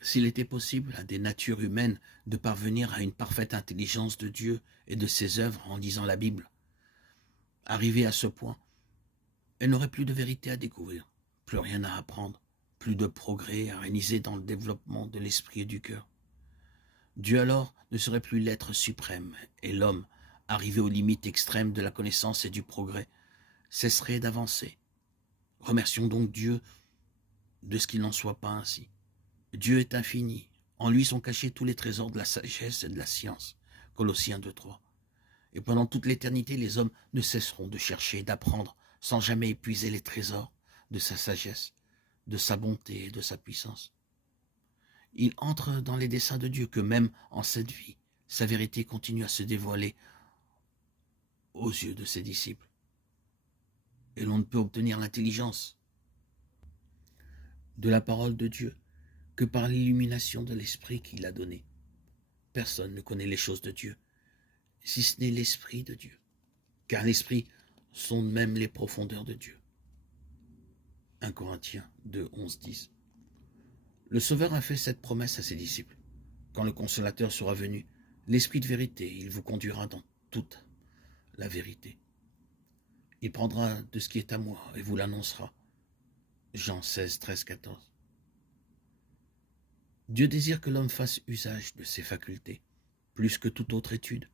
S'il était possible à des natures humaines de parvenir à une parfaite intelligence de Dieu et de ses œuvres en lisant la Bible, arrivée à ce point, elle n'aurait plus de vérité à découvrir, plus rien à apprendre, plus de progrès à réaliser dans le développement de l'esprit et du cœur. Dieu alors ne serait plus l'être suprême, et l'homme, arrivé aux limites extrêmes de la connaissance et du progrès, cesserait d'avancer. Remercions donc Dieu de ce qu'il n'en soit pas ainsi. Dieu est infini. En lui sont cachés tous les trésors de la sagesse et de la science. Colossiens 2:3. Et pendant toute l'éternité, les hommes ne cesseront de chercher et d'apprendre sans jamais épuiser les trésors de sa sagesse, de sa bonté et de sa puissance. Il entre dans les desseins de Dieu que même en cette vie, sa vérité continue à se dévoiler aux yeux de ses disciples. Et l'on ne peut obtenir l'intelligence de la parole de Dieu que par l'illumination de l'Esprit qu'il a donné. Personne ne connaît les choses de Dieu, si ce n'est l'Esprit de Dieu, car l'Esprit sonde même les profondeurs de Dieu. 1 Corinthiens 2, 11, 10. Le Sauveur a fait cette promesse à ses disciples. Quand le Consolateur sera venu, l'Esprit de vérité, il vous conduira dans toute la vérité. Il prendra de ce qui est à moi et vous l'annoncera. Jean 16, 13, 14. Dieu désire que l'homme fasse usage de ses facultés, plus que toute autre étude.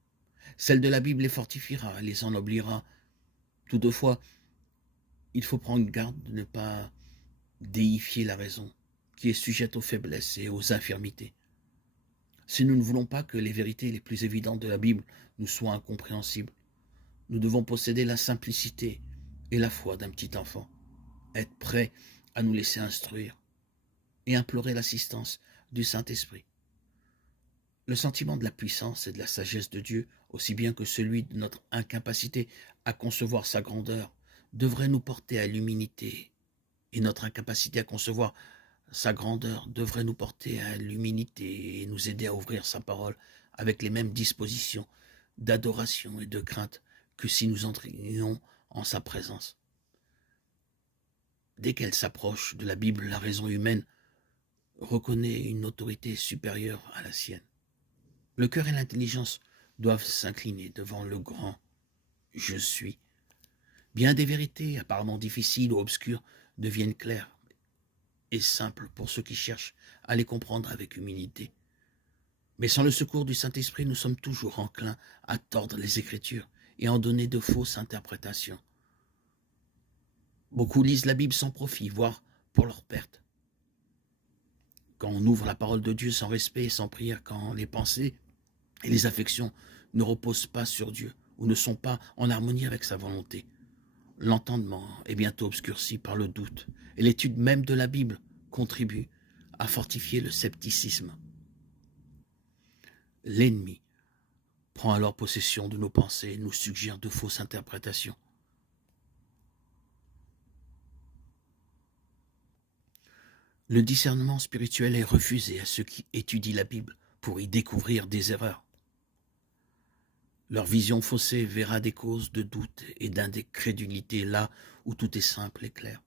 Celle de la Bible les fortifiera, les ennoblira. Toutefois, il faut prendre garde de ne pas déifier la raison, qui est sujette aux faiblesses et aux infirmités. Si nous ne voulons pas que les vérités les plus évidentes de la Bible nous soient incompréhensibles, nous devons posséder la simplicité et la foi d'un petit enfant, être prêts à nous laisser instruire et implorer l'assistance du Saint-Esprit. Le sentiment de la puissance et de la sagesse de Dieu, aussi bien que celui de notre incapacité à concevoir sa grandeur, devrait nous porter à l'humilité, et notre incapacité à concevoir sa grandeur devrait nous porter à l'humilité et nous aider à ouvrir sa parole avec les mêmes dispositions d'adoration et de crainte que si nous entrions en sa présence. Dès qu'elle s'approche de la Bible, la raison humaine reconnaît une autorité supérieure à la sienne. Le cœur et l'intelligence doivent s'incliner devant le grand « Je suis ». Bien des vérités apparemment difficiles ou obscures deviennent claires et simples pour ceux qui cherchent à les comprendre avec humilité. Mais sans le secours du Saint-Esprit, nous sommes toujours enclins à tordre les Écritures et en donner de fausses interprétations. Beaucoup lisent la Bible sans profit, voire pour leur perte. Quand on ouvre la parole de Dieu sans respect et sans prière, quand les pensées et les affections ne reposent pas sur Dieu ou ne sont pas en harmonie avec sa volonté, l'entendement est bientôt obscurci par le doute et l'étude même de la Bible contribue à fortifier le scepticisme. L'ennemi prend alors possession de nos pensées et nous suggère de fausses interprétations. Le discernement spirituel est refusé à ceux qui étudient la Bible pour y découvrir des erreurs. Leur vision faussée verra des causes de doute et d'incrédulité là où tout est simple et clair.